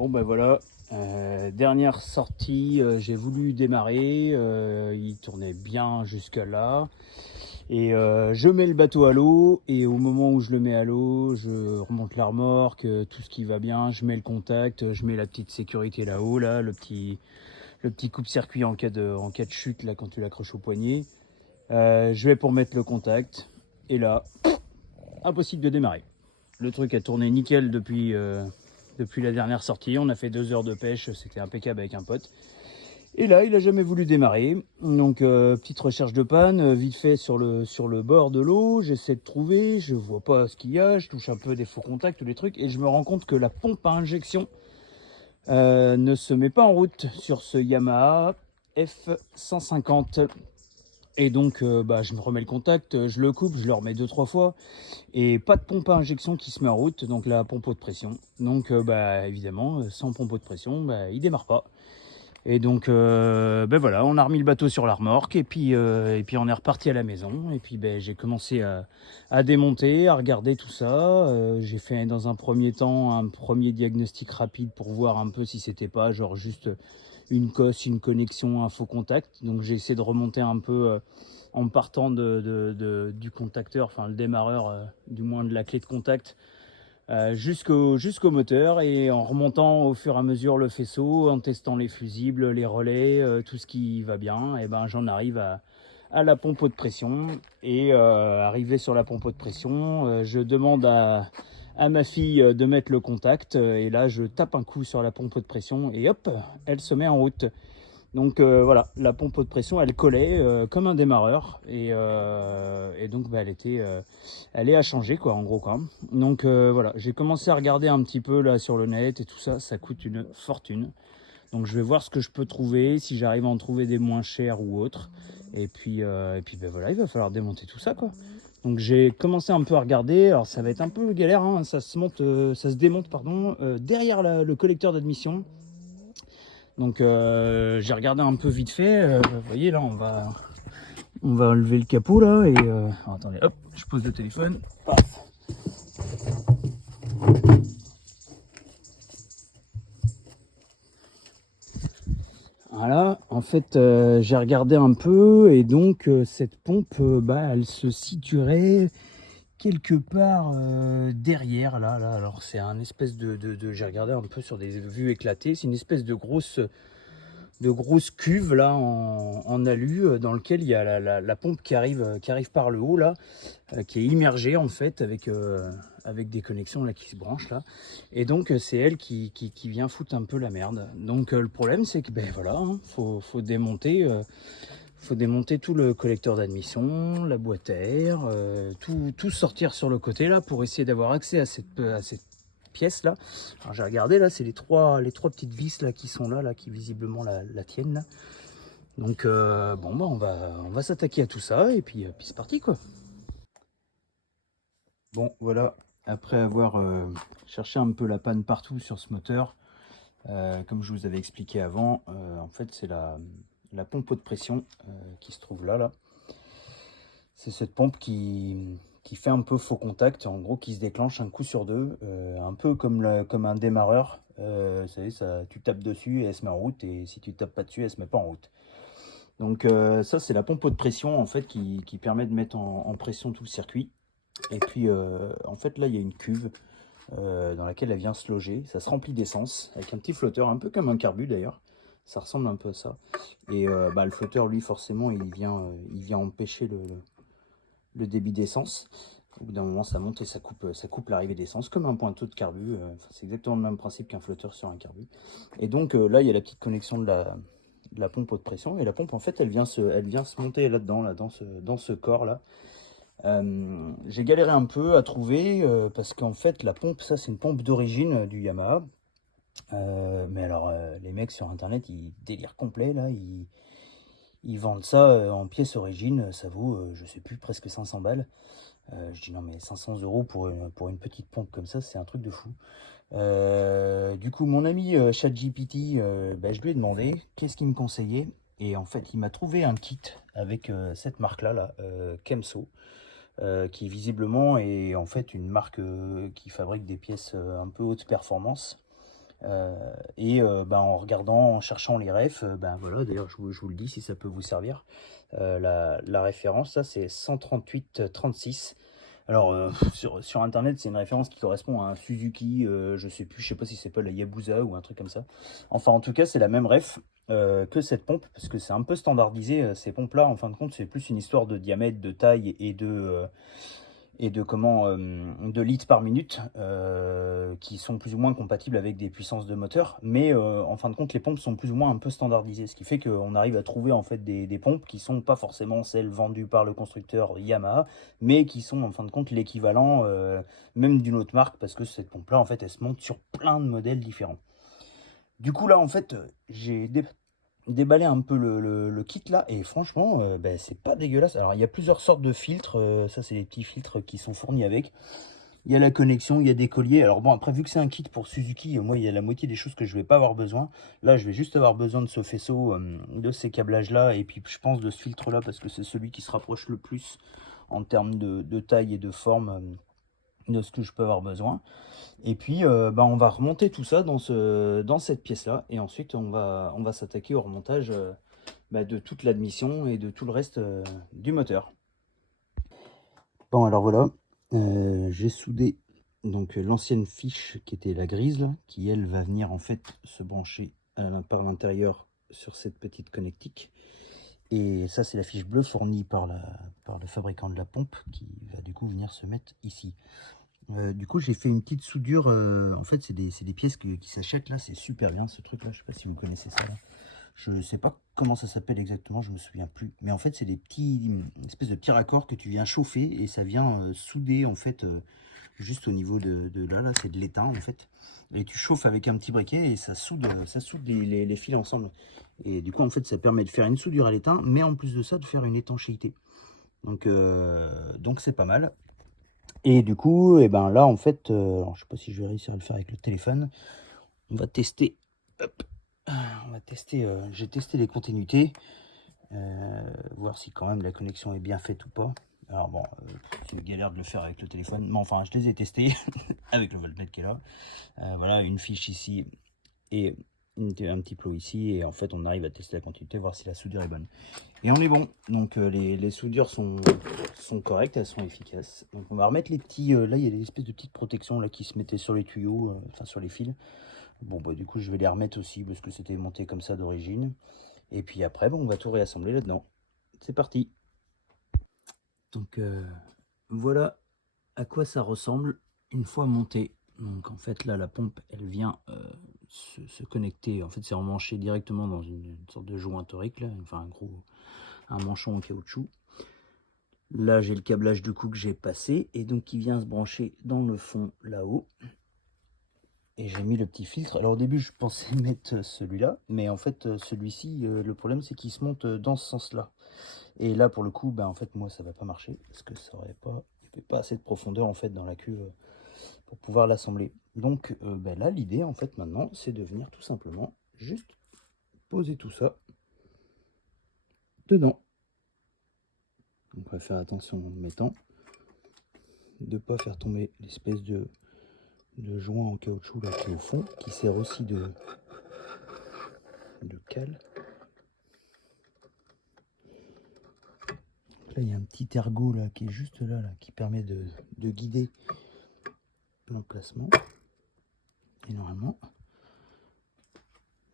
Bon ben voilà, dernière sortie, j'ai voulu démarrer, il tournait bien jusque là et je mets le bateau à l'eau et au moment où je le mets à l'eau, je remonte la remorque, tout ce qui va bien, je mets le contact, je mets la petite sécurité là-haut, là, le petit coupe-circuit en cas de chute là quand tu l'accroches au poignet. Je vais pour mettre le contact et là, impossible de démarrer. Le truc a tourné nickel depuis la dernière sortie. On a fait 2 heures de pêche, c'était impeccable avec un pote. Et là, il a jamais voulu démarrer. Donc, petite recherche de panne, vite fait sur le bord de l'eau. J'essaie de trouver, je vois pas ce qu'il y a. Je touche un peu des faux contacts ou des trucs. Et je me rends compte que la pompe à injection ne se met pas en route sur ce Yamaha F150. Et donc, je me remets le contact, je le coupe, je le remets 2-3 fois. Et pas de pompe à injection qui se met en route, donc la pompe de pression. Donc évidemment, sans pompe de pression, il démarre pas. Et donc voilà, on a remis le bateau sur la remorque et puis on est reparti à la maison. Et puis j'ai commencé à démonter, à regarder tout ça. J'ai fait dans un premier temps un premier diagnostic rapide pour voir un peu si c'était pas genre juste une cosse, une connexion, un faux contact. Donc j'ai essayé de remonter un peu en partant du contacteur, enfin le démarreur, du moins de la clé de contact, jusqu'au moteur, et en remontant au fur et à mesure le faisceau, en testant les fusibles, les relais, tout ce qui va bien, et j'en arrive à la pompe de pression. Et arrivé sur la pompe de pression, je demande à ma fille de mettre le contact, et là je tape un coup sur la pompe de pression et hop, elle se met en route. Donc voilà, la pompe de pression, elle collait comme un démarreur, et donc elle est à changer quoi, en gros quoi. Donc voilà, j'ai commencé à regarder un petit peu là sur le net et tout ça, ça coûte une fortune. Donc je vais voir ce que je peux trouver, si j'arrive à en trouver des moins chers ou autres. Et puis voilà, il va falloir démonter tout ça quoi. Donc j'ai commencé un peu à regarder. Alors ça va être un peu galère, hein. Ça se démonte pardon, derrière le collecteur d'admission. Donc j'ai regardé un peu vite fait. Vous voyez là, on va enlever le capot là et alors, attendez, hop, je pose le téléphone. Paf. Voilà, en fait, j'ai regardé un peu et donc cette pompe, elle se situerait quelque part derrière là. Alors c'est un espèce j'ai regardé un peu sur des vues éclatées, c'est une espèce de grosse cuve là en alu, dans lequel il y a la pompe qui arrive par le haut là, qui est immergée en fait avec des connexions là qui se branchent là, et donc c'est elle qui vient foutre un peu la merde. Donc le problème c'est que voilà, hein, faut démonter tout le collecteur d'admission, la boîte à air, tout sortir sur le côté là pour essayer d'avoir accès à cette pièce là. Alors j'ai regardé là, c'est les trois petites vis là qui sont là qui visiblement la tiennent là. Donc on va s'attaquer à tout ça et puis c'est parti quoi. Bon voilà, après avoir cherché un peu la panne partout sur ce moteur, comme je vous avais expliqué avant, en fait c'est la pompe de pression qui se trouve là. C'est cette pompe qui fait un peu faux contact, en gros qui se déclenche un coup sur deux, un peu comme un démarreur. Vous savez, ça, tu tapes dessus et elle se met en route, et si tu tapes pas dessus, elle se met pas en route. Donc ça, c'est la pompe de pression en fait qui permet de mettre en pression tout le circuit. Et puis en fait là, il y a une cuve dans laquelle elle vient se loger. Ça se remplit d'essence avec un petit flotteur, un peu comme un carbu d'ailleurs. Ça ressemble un peu à ça. Et le flotteur, lui, forcément, il vient empêcher le débit d'essence. Au bout d'un moment, ça monte et ça coupe l'arrivée d'essence, comme un pointeau de carbu. C'est exactement le même principe qu'un flotteur sur un carbu. Et donc là, il y a la petite connexion de la pompe haute pression. Et la pompe, en fait, elle vient se monter là-dedans, là, dans ce corps-là. J'ai galéré un peu à trouver, parce qu'en fait, la pompe, ça, c'est une pompe d'origine du Yamaha. Mais alors, les mecs sur Internet, ils délirent complet, là. Ils vendent ça en pièces origine. Ça vaut, je sais plus, presque 500 balles. Je dis non, mais 500 € pour une petite pompe comme ça, c'est un truc de fou. Du coup, mon ami ChatGPT, je lui ai demandé qu'est-ce qu'il me conseillait. Et en fait, il m'a trouvé un kit avec cette marque-là, Kemso, qui visiblement est en fait une marque qui fabrique des pièces un peu haute performance. En regardant, en cherchant les refs, voilà, d'ailleurs je vous le dis si ça peut vous servir. La référence, ça c'est 138-36. Alors sur internet, c'est une référence qui correspond à un Suzuki, je sais pas si c'est pas la Yabusa ou un truc comme ça. Enfin en tout cas c'est la même ref que cette pompe, parce que c'est un peu standardisé ces pompes là. En fin de compte c'est plus une histoire de diamètre, de taille de litres par minute, qui sont plus ou moins compatibles avec des puissances de moteur. Mais en fin de compte, les pompes sont plus ou moins un peu standardisées, ce qui fait qu'on arrive à trouver en fait des pompes qui sont pas forcément celles vendues par le constructeur Yamaha, mais qui sont en fin de compte l'équivalent même d'une autre marque, parce que cette pompe-là, en fait, elle se monte sur plein de modèles différents. Du coup, là, en fait, j'ai déballer un peu le kit là, et franchement c'est pas dégueulasse. Alors il y a plusieurs sortes de filtres, ça c'est les petits filtres qui sont fournis avec. Il y a la connexion, il y a des colliers. Alors bon, après vu que c'est un kit pour Suzuki, moi il y a la moitié des choses que je vais pas avoir besoin. Là je vais juste avoir besoin de ce faisceau, de ces câblages là, et puis je pense de ce filtre là, parce que c'est celui qui se rapproche le plus en termes de taille et de forme de ce que je peux avoir besoin. Et puis on va remonter tout ça dans cette pièce là, et ensuite on va s'attaquer au remontage de toute l'admission et de tout le reste du moteur. Bon alors voilà, j'ai soudé donc l'ancienne fiche qui était la grise là, qui elle va venir en fait se brancher par l'intérieur sur cette petite connectique. Et ça c'est la fiche bleue fournie par le fabricant de la pompe, qui va du coup venir se mettre ici. Du coup j'ai fait une petite soudure, en fait c'est des pièces qui s'achètent là, c'est super bien ce truc là, je sais pas si vous connaissez ça là. Je ne sais pas comment ça s'appelle exactement, je me souviens plus. Mais en fait, c'est des espèces de petits raccords que tu viens chauffer, et ça vient souder en fait juste au niveau de là, c'est de l'étain en fait. Et tu chauffes avec un petit briquet et ça soude les fils ensemble. Et du coup, en fait, ça permet de faire une soudure à l'étain, mais en plus de ça, de faire une étanchéité. Donc c'est pas mal. Et du coup, et ben là, en fait, alors, je sais pas si je vais réussir à le faire avec le téléphone. On va tester. Hop. On va tester, j'ai testé les continuités, voir si quand même la connexion est bien faite ou pas. Alors bon, c'est une galère de le faire avec le téléphone, mais enfin je les ai testés avec le voltmètre qui est là. Voilà, une fiche ici et un petit plot ici, et en fait on arrive à tester la continuité, voir si la soudure est bonne. Et on est bon, donc les soudures sont correctes, elles sont efficaces. Donc on va remettre les petits, là il y a des espèces de petites protections là qui se mettaient sur les tuyaux, enfin sur les fils. Bon du coup je vais les remettre aussi, parce que c'était monté comme ça d'origine. Et puis après on va tout réassembler là-dedans. C'est parti. Donc voilà à quoi ça ressemble une fois monté. Donc en fait là la pompe elle vient se connecter, en fait c'est emmanché directement dans une sorte de joint torique là, enfin un manchon en caoutchouc. Là j'ai le câblage de coup que j'ai passé, et donc qui vient se brancher dans le fond là-haut. Et j'ai mis le petit filtre. Alors au début je pensais mettre celui-là, mais en fait celui-ci, le problème c'est qu'il se monte dans ce sens-là. Et là pour le coup, en fait moi ça va pas marcher, parce que ça aurait pas, il n'y avait pas assez de profondeur en fait dans la cuve pour pouvoir l'assembler. Donc là l'idée en fait maintenant c'est de venir tout simplement juste poser tout ça dedans. Donc on va faire attention en mettant, de ne pas faire tomber l'espèce de joint en caoutchouc là qui est au fond, qui sert aussi de cale. Là il y a un petit ergot là qui est juste là, qui permet de guider l'emplacement. Et normalement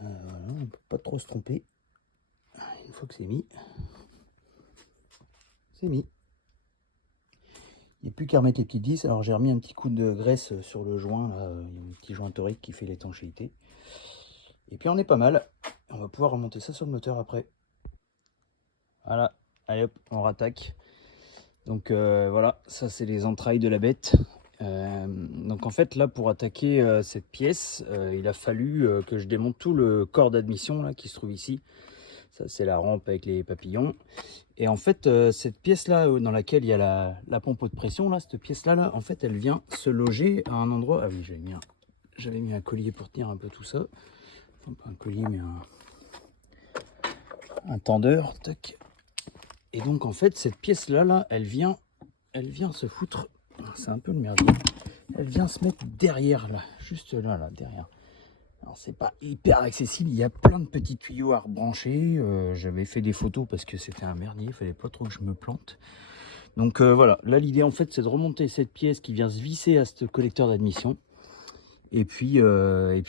voilà, on ne peut pas trop se tromper. Une fois que c'est mis, c'est mis. Il n'y a plus qu'à remettre les petites vis. Alors j'ai remis un petit coup de graisse sur le joint là. Il y a un petit joint torique qui fait l'étanchéité. Et puis on est pas mal. On va pouvoir remonter ça sur le moteur après. Voilà, allez hop, on rattaque. Donc voilà, ça c'est les entrailles de la bête. Donc en fait là, pour attaquer cette pièce, il a fallu que je démonte tout le corps d'admission là qui se trouve ici. Ça c'est la rampe avec les papillons. Et en fait cette pièce là dans laquelle il y a la pompe haute pression là, cette pièce là, en fait elle vient se loger à un endroit. Ah oui, j'avais mis un collier pour tenir un peu tout ça. Enfin pas un collier mais un tendeur. Tac. Et donc en fait cette pièce là, elle vient se foutre. C'est un peu le merdier. Elle vient se mettre derrière là, juste là derrière. Alors c'est pas hyper accessible, il y a plein de petits tuyaux à rebrancher. J'avais fait des photos parce que c'était un merdier, il fallait pas trop que je me plante. Donc voilà, là l'idée en fait c'est de remonter cette pièce qui vient se visser à ce collecteur d'admission. Et puis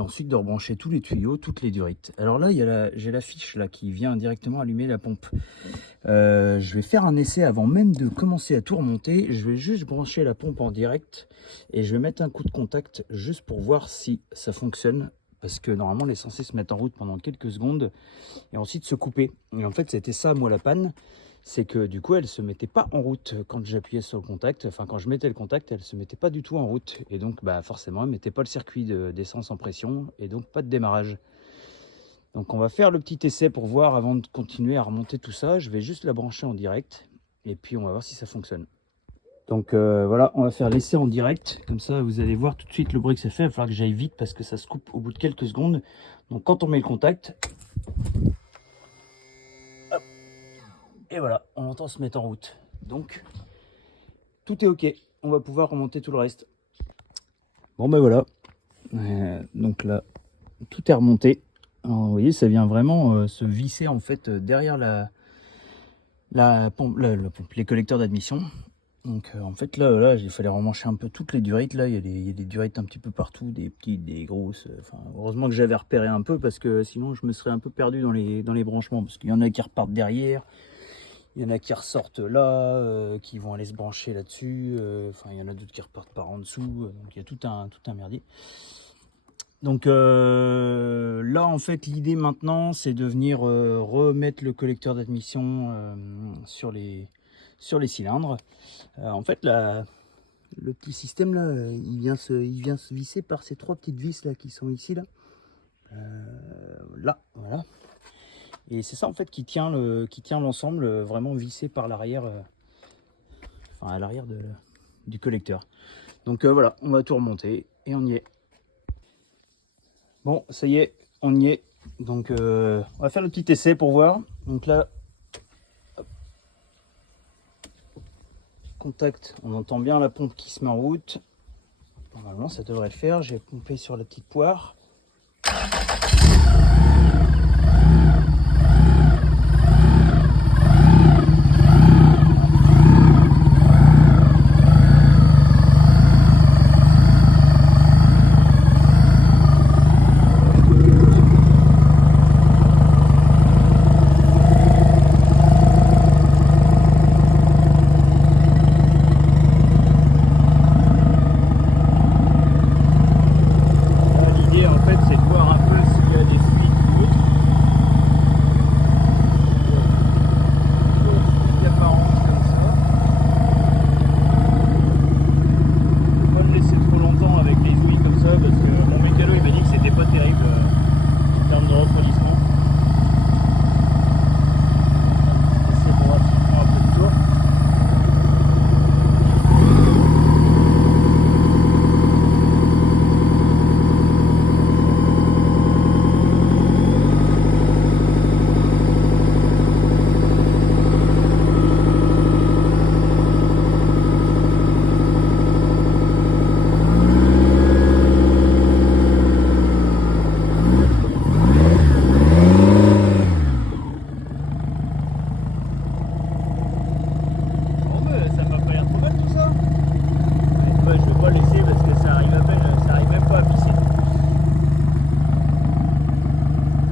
ensuite de rebrancher tous les tuyaux, toutes les durites. Alors là, j'ai la fiche là, qui vient directement allumer la pompe. Je vais faire un essai avant même de commencer à tout remonter. Je vais juste brancher la pompe en direct et je vais mettre un coup de contact juste pour voir si ça fonctionne. Parce que normalement, elle est censée se mettre en route pendant quelques secondes et ensuite se couper. Et en fait, c'était ça, moi, la panne. C'est que du coup elle se mettait pas en route quand j'appuyais sur le contact, enfin quand je mettais le contact elle se mettait pas du tout en route et donc bah forcément elle mettait pas le circuit d'essence en pression et donc pas de démarrage. Donc on va faire le petit essai pour voir avant de continuer à remonter tout ça. Je vais juste la brancher en direct et puis on va voir si ça fonctionne. Donc voilà, on va faire l'essai en direct, comme ça vous allez voir tout de suite le bruit que ça fait. Il va falloir que j'aille vite parce que ça se coupe au bout de quelques secondes. Donc quand on met le contact, et voilà, on entend se mettre en route. Donc, tout est OK. On va pouvoir remonter tout le reste. Bon, ben voilà. Donc là, tout est remonté. Alors, vous voyez, ça vient vraiment se visser en fait derrière la pompe, les collecteurs d'admission. Donc en fait là, il fallait remancher un peu toutes les durites. Là, il y a des durites un petit peu partout, des petites, des grosses. Enfin, heureusement que j'avais repéré un peu parce que sinon je me serais un peu perdu dans les branchements. Parce qu'il y en a qui repartent derrière. Il y en a qui ressortent là, qui vont aller se brancher là-dessus. Enfin, il y en a d'autres qui repartent par en dessous. Donc, il y a tout un merdier. Donc là, en fait, l'idée maintenant, c'est de venir remettre le collecteur d'admission sur les cylindres. En fait, le petit système là, il vient se visser par ces trois petites vis là qui sont ici là. Là, voilà. Et c'est ça en fait qui tient l'ensemble vraiment vissé par l'arrière, enfin à l'arrière du collecteur. Donc voilà, on va tout remonter et on y est. Bon, ça y est, on y est. Donc on va faire le petit essai pour voir. Donc là, hop. Contact, on entend bien la pompe qui se met en route. Normalement ça devrait le faire. J'ai pompé sur la petite poire.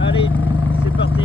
Allez, c'est parti.